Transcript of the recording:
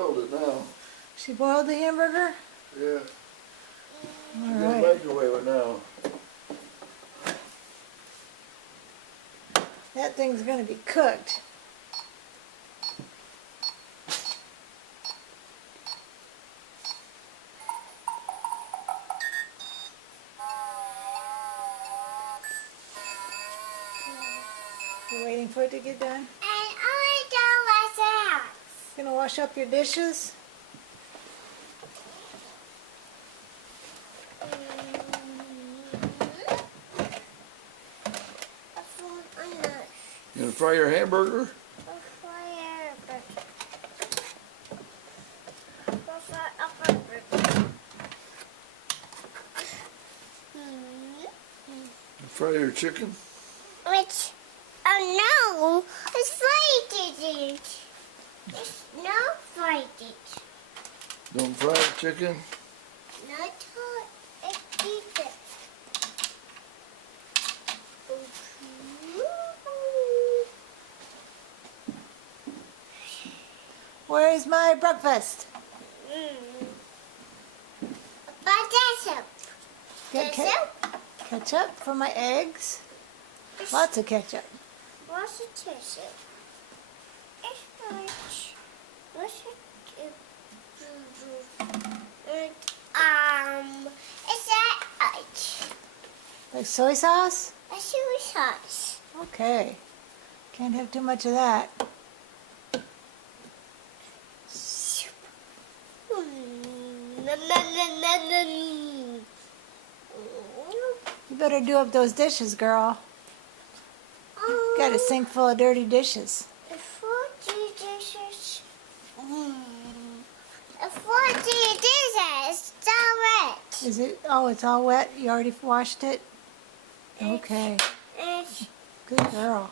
boiled it now. She boiled the hamburger? Yeah. All She's right. gonna microwave it now. That thing's going to be cooked. You're waiting for it to get done? And I don't wash out. Gonna wash up your dishes? You gonna fry your hamburger? Fry your chicken? Which? Oh no! It's fried it. It's not fried it. Don't fry the chicken? Not hot. It's eat it. Where's my breakfast? Ketchup. Get ketchup for my eggs? Lots of ketchup. What's the ketchup? It's much. What's it? It's that Like soy sauce? a soy sauce. Okay. Can't have too much of that. You better do up those dishes, girl. Got a sink full of dirty dishes. 40 dishes. 40 dishes. It's all wet. Is it? Oh, it's all wet? You already washed it? Okay. It's Good girl.